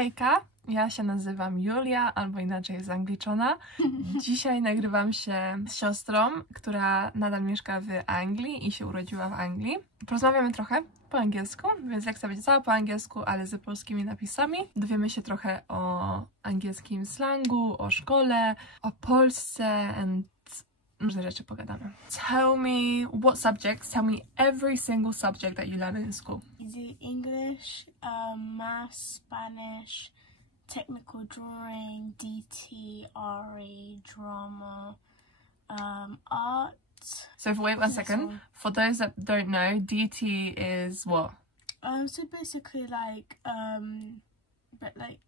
Hejka, ja się nazywam Julia, albo inaczej jest Angliczona. Dzisiaj nagrywam się z siostrą, która nadal mieszka w Anglii i się urodziła w Anglii. Porozmawiamy trochę po angielsku, więc lekcja będzie cała po angielsku, ale z polskimi napisami. Dowiemy się trochę o angielskim slangu, o szkole, o Polsce and różne rzeczy pogadamy. Tell me what subjects, tell me every single subject that you learn in school. Easy English, maths, Spanish, technical drawing, DT, RE, drama, art. So wait one second. For those that don't know, DT is what? So basically like, but like.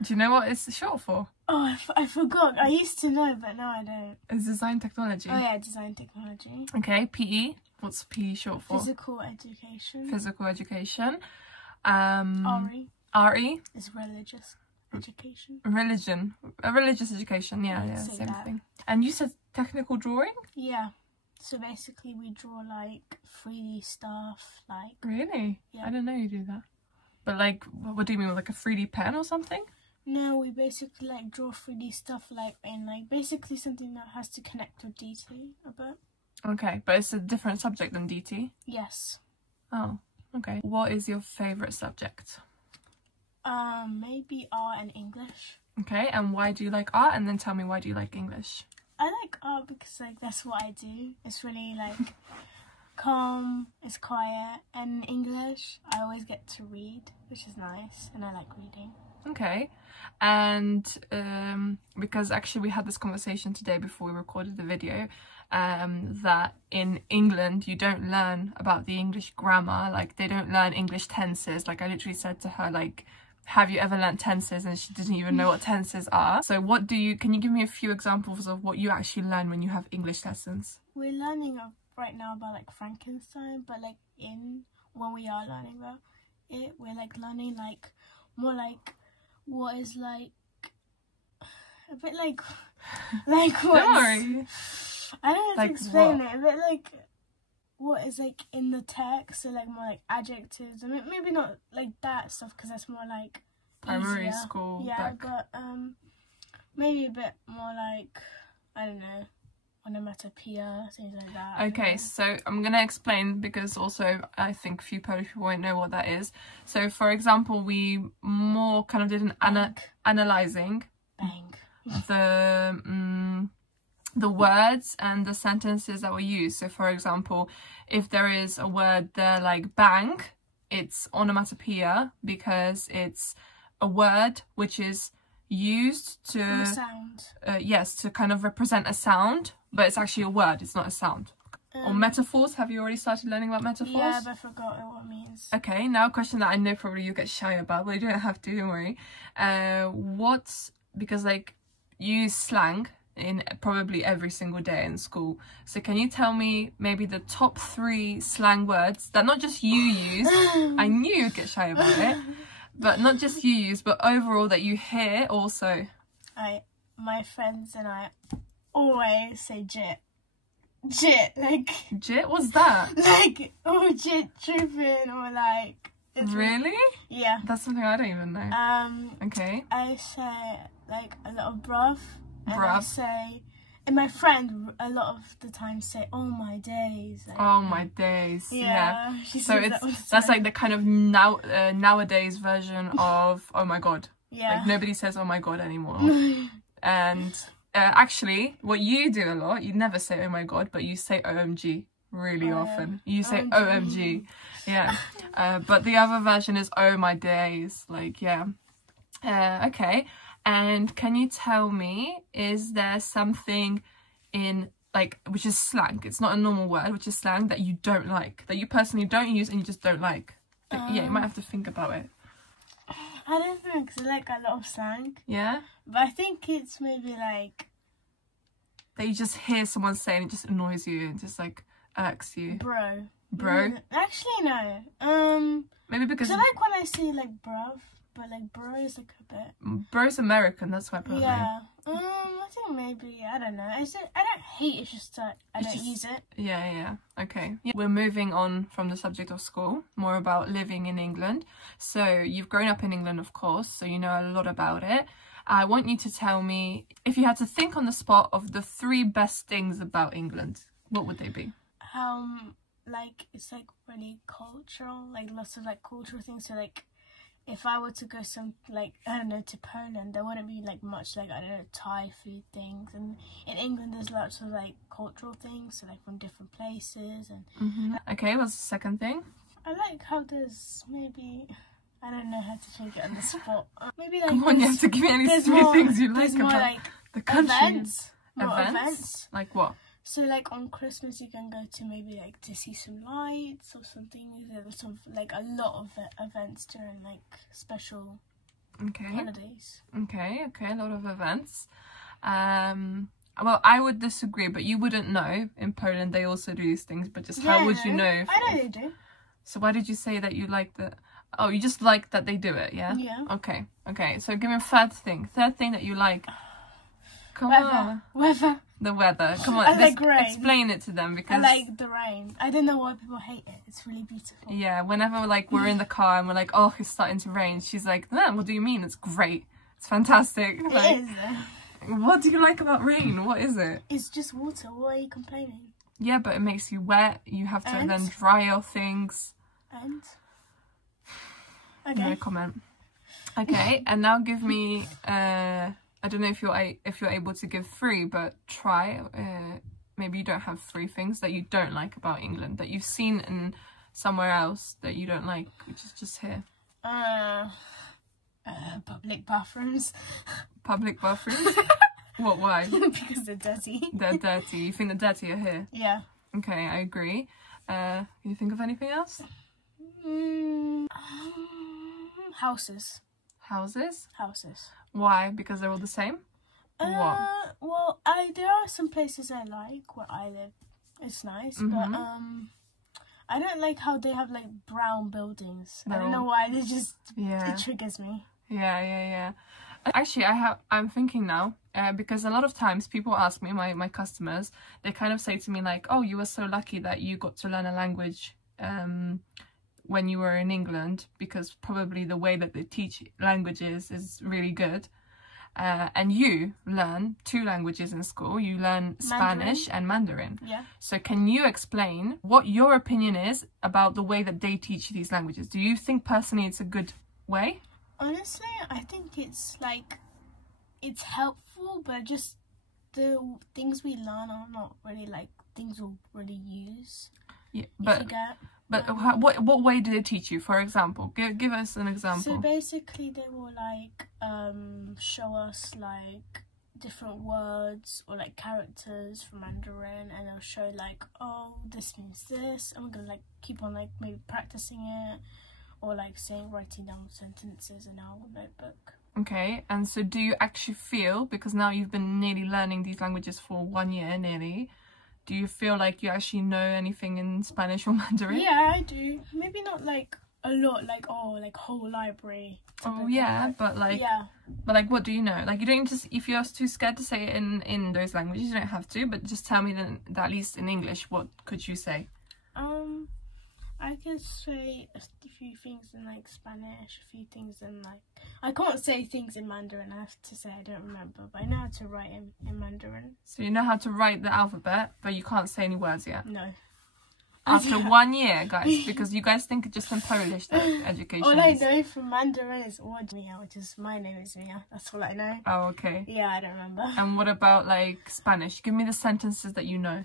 Do you know what it's short for? Oh, I forgot. I used to know, but now I don't. It's design technology. Oh yeah, design technology. Okay, PE. What's PE short for? Physical education. Physical education. RE is religious education. Religion. Religious education, yeah, same thing. And you said technical drawing? Yeah. So basically we draw like 3D stuff, like... Really? Yeah. I didn't know you do that. But like, what do you mean, like a 3D pen or something? No, we basically like draw 3D stuff like in like basically something that has to connect with DT a bit. Okay, but it's a different subject than DT? Yes. Oh, okay. What is your favourite subject? Maybe art and English. Okay, and why do you like art? And then tell me, why do you like English? I like art because like that's what I do. It's really like calm, it's quiet, and in English I always get to read, which is nice, and I like reading. Okay, and because actually we had this conversation today before we recorded the video, that in England you don't learn about the English grammar, like they don't learn English tenses. Like I literally said to her, like, have you ever learnt tenses? And she didn't even know what tenses are. So can you give me a few examples of what you actually learn when you have English lessons? We're learning right now about like Frankenstein, but like when we are learning about it, we're like learning like more like what is like a bit like what Don't worry. I don't know how like to explain what? it, a bit like what is like in the text, so like more like adjectives. I mean maybe not like that stuff because that's more like Primary easier. school. Yeah, but maybe a bit more like, I don't know, onomatopoeia, things like that. Okay, so I'm gonna explain because also I think a few Polish people won't know what that is. So for example, we more kind of did an analyzing the words and the sentences that were used. So for example, if there is a word there like bank, it's onomatopoeia because it's a word which is used to sound. Yes, to kind of represent a sound, but it's actually a word, it's not a sound. Or metaphors. Have you already started learning about metaphors? Yeah, but I forgot what it means. Okay, now a question that I know probably you get shy about, but you don't have to, don't worry. Because like you use slang in probably every single day in school. So can you tell me maybe the top 3 slang words that not just you use, I knew you'd get shy about it, but not just you use, but overall that you hear also? My friends and I always say jit. Jit, like... Jit? What's that? Like, oh, jit tripping, or like... Really? Yeah. That's something I don't even know. Okay. I say, like, a lot of bruv. And Bruv. I say... And my friend a lot of the time say, oh my days. Like, oh my days. Yeah. She so says that's like the kind of nowadays version of oh my god. Yeah. Like nobody says oh my god anymore. And actually, what you do a lot, you never say oh my god, but you say OMG really often. You say OMG. Yeah. But the other version is oh my days. Like, yeah. Okay. And can you tell me, is there something in, like, which is slang, it's not a normal word, which is slang that you don't like, that you personally don't use and you just don't like? Yeah, you might have to think about it. I don't know, because I like a lot of slang. Yeah? But I think it's maybe like... that you just hear someone say and it just annoys you and just, like, irks you. Bro. Bro? Actually, no. Maybe because... I like when I say, like, bruv. but like bro is like a bit. Bro's American, that's why probably. Yeah. I think maybe, I don't know. I don't hate it, it's just that I don't use it. Yeah. Okay. Yeah. We're moving on from the subject of school, more about living in England. So you've grown up in England, of course, so you know a lot about it. I want you to tell me, if you had to think on the spot of the 3 best things about England, what would they be? Like, it's like really cultural, like lots of like cultural things. So like, if I were to go to Poland, there wouldn't be like much like, I don't know, Thai food things. And in England, there's lots of like cultural things, so like from different places. And Okay, what's the second thing? I like how there's maybe, I don't know how to take it on the spot. Maybe like, come on, you have to give me any 3 things you like about like the country. Events. Like what? So like on Christmas you can go to maybe like to see some lights or something. There's like a lot of events during like special holidays. Okay, a lot of events. Well, I would disagree, but you wouldn't know. In Poland they also do these things, but just how would you know? I know they do. So why did you say that you like the... Oh, you just like that they do it, yeah? Yeah. Okay, so give me a third thing that you like. Come on. Weather. The weather. Come on, I like rain. Explain it to them, because I like the rain. I don't know why people hate it. It's really beautiful. Yeah, whenever like we're in the car and we're like, oh, it's starting to rain, she's like, what do you mean? It's great. It's fantastic. Like, it is. What do you like about rain? What is it? It's just water. Why are you complaining? Yeah, but it makes you wet. You have to then dry your things. And? Okay. No comment. Okay, and now give me I don't know if you're able to give 3, but try. Maybe you don't have 3 things that you don't like about England, that you've seen in somewhere else that you don't like, which is just here. Public bathrooms. Public bathrooms? What, why? Because they're dirty. They're dirty. You think they're dirtier here? Yeah. Okay, I agree. Can you think of anything else? Houses. Houses? Houses. Why? Because they're all the same? What? Well, there are some places I like where I live. It's nice, but I don't like how they have like brown buildings. I don't know why. It triggers me. Yeah. Actually, I'm thinking now, because a lot of times people ask me, my customers, they kind of say to me like, oh, you were so lucky that you got to learn a language when you were in England, because probably the way that they teach languages is really good. And you learn 2 languages in school. You learn Spanish and Mandarin. Yeah. So can you explain what your opinion is about the way that they teach these languages? Do you think personally it's a good way? Honestly, I think it's helpful, but just the things we learn are not really like things we'll really use. Yeah, but what way do they teach you? For example, give us an example. So basically, they will like show us like different words or like characters from Mandarin, and they'll show like, oh, this means this, and we're gonna like keep on like maybe practicing it, or like writing down sentences in our notebook. Okay, and so do you actually feel, because now you've been nearly learning these languages for 1 year nearly, do you feel like you actually know anything in Spanish or Mandarin? Yeah, I do. Maybe not like a lot, like whole library. Oh yeah, but like what do you know? Like you don't just, if you're too scared to say it in those languages, you don't have to, but just tell me then that at least in English, what could you say? I can say a few things in like Spanish, a few things in like, I can't say things in Mandarin, I have to say I don't remember, but I know how to write in Mandarin. So you know how to write the alphabet, but you can't say any words yet? No. After 1 year, guys, because you guys think just in Polish that education all I know from Mandarin is Mia, which is my name is Mia. That's all I know. Oh, okay. Yeah, I don't remember. And what about like Spanish? Give me the sentences that you know.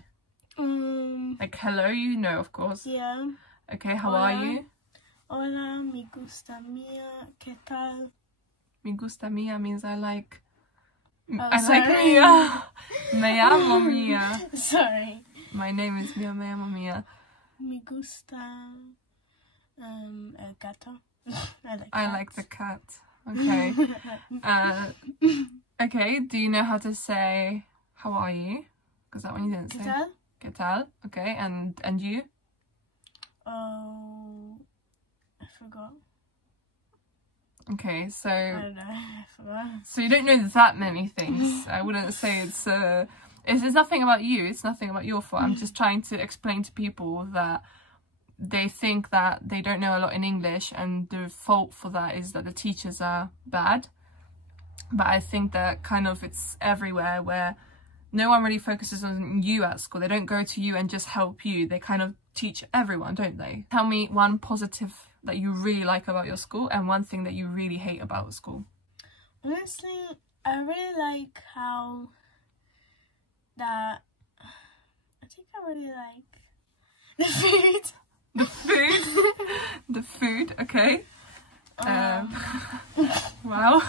Like hello, you know, of course. Yeah. Okay, how are you? Hola, me gusta Mia, ¿qué tal? Me gusta Mia means I like... like Mia. Me llamo Mia. Sorry. My name is Mia, me llamo Mia. Me gusta... el gato. I like the cat. Okay. Okay, do you know how to say how are you? Because that one you didn't say. ¿Qué tal? ¿Qué tal? Okay, and you? Oh, I forgot. Okay, so I don't know. I forgot. so you don't know that many things. I wouldn't say it's nothing about you. It's nothing about your fault. I'm just trying to explain to people that they think that they don't know a lot in English, and the fault for that is that the teachers are bad. But I think that kind of it's everywhere, where no one really focuses on you at school. They don't go to you and just help you. They kind of teach everyone, don't they? Tell me one positive that you really like about your school and one thing that you really hate about school. Honestly, I really like how that... I think I really like the food. The food? The food, okay. Wow.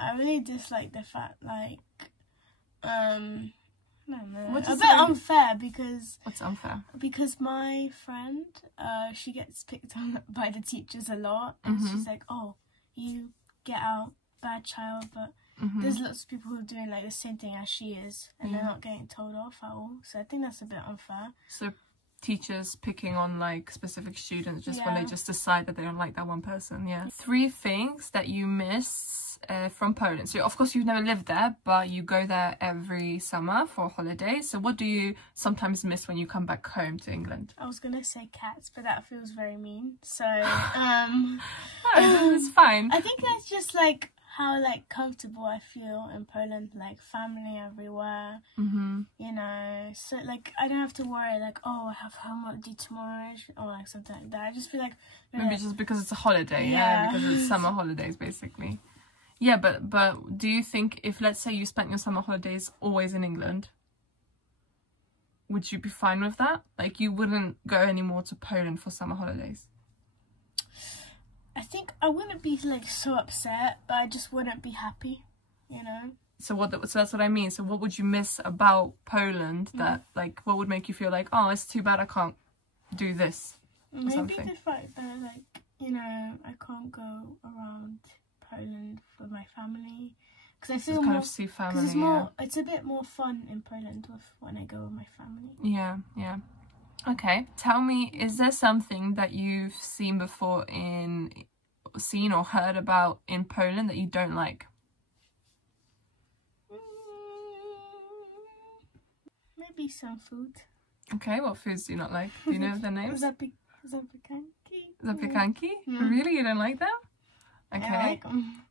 I really dislike the fact, like, I don't know. What A does bit it- unfair because... What's unfair? Because my friend, she gets picked on by the teachers a lot. And she's like, oh, you get out, bad child. But there's lots of people who are doing, like, the same thing as she is. And they're not getting told off at all. So I think that's a bit unfair. So teachers picking on like specific students just when they just decide that they don't like that one person. Yeah. 3 things that you miss from Poland. So of course you've never lived there, but you go there every summer for holidays. So what do you sometimes miss when you come back home to England? I was gonna say cats, but that feels very mean. So It's fine. I think that's just like how like comfortable I feel in Poland, like family everywhere, you know, so like I don't have to worry like, oh, I have homework due tomorrow or like something like that. I just feel like Maybe just because it's a holiday, yeah, because it's summer holidays basically. Yeah, but do you think if, let's say, you spent your summer holidays always in England, would you be fine with that? Like you wouldn't go anymore to Poland for summer holidays? I think I wouldn't be like so upset, but I just wouldn't be happy, you know. So that's what I mean. So what would you miss about Poland that like what would make you feel like, oh, it's too bad I can't do this? Maybe something. the fact that like, you know, I can't go around Poland with my family because I feel Just more kind of see family. because it's more it's a bit more fun in Poland when I go with my family. Yeah. Okay. Tell me, is there something that you've seen or heard about in Poland that you don't like? Maybe some food. Okay, what foods do you not like? Do you know their names? Zapiekanki? Really? You don't like them? Okay. I like 'em.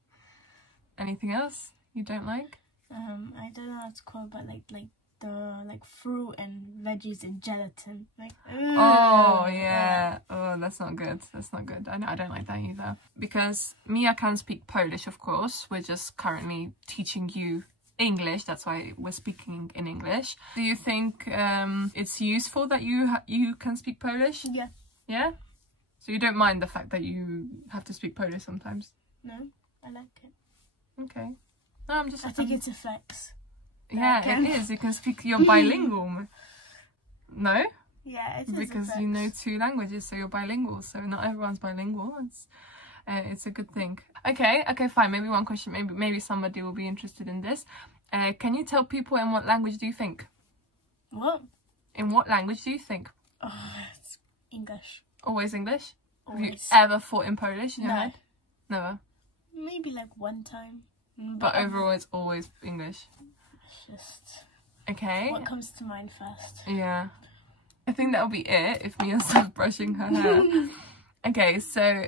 Anything else you don't like? I don't know what it's called, but like the fruit and veggies and gelatin. Like, oh yeah. Oh, that's not good. That's not good. I don't like that either. Because Mia can speak Polish, of course. We're just currently teaching you English. That's why we're speaking in English. Do you think it's useful that you can speak Polish? Yeah. Yeah? So you don't mind the fact that you have to speak Polish sometimes? No, I like it. Okay. No, I think it's a flex. Yeah, it is. You can speak. You're bilingual. No? Yeah, it is Because a flex. you know 2 languages, so you're bilingual. So not everyone's bilingual. It's a good thing. Okay, fine. Maybe one question. Maybe somebody will be interested in this. Can you tell people in what language do you think? What? In what language do you think? Oh, it's English. Always English? Have you Always. ever thought in Polish in your No. head? Never. Maybe like one time. But overall, it's always English. It's just Okay. what comes to mind first. Yeah. I think that'll be it if Mia's still brushing her hair. Okay, so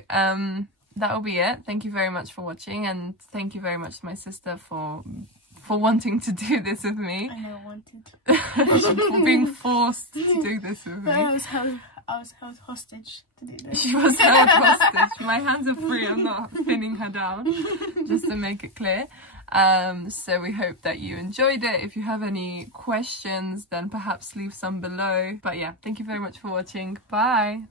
that'll be it. Thank you very much for watching, and thank you very much to my sister for wanting to do this with me. I never wanted. For being forced to do this with me. I was held hostage to do this. She was held hostage. My hands are free. I'm not pinning her down, just to make it clear. So we hope that you enjoyed it. If you have any questions, then perhaps leave some below. But yeah, thank you very much for watching. Bye.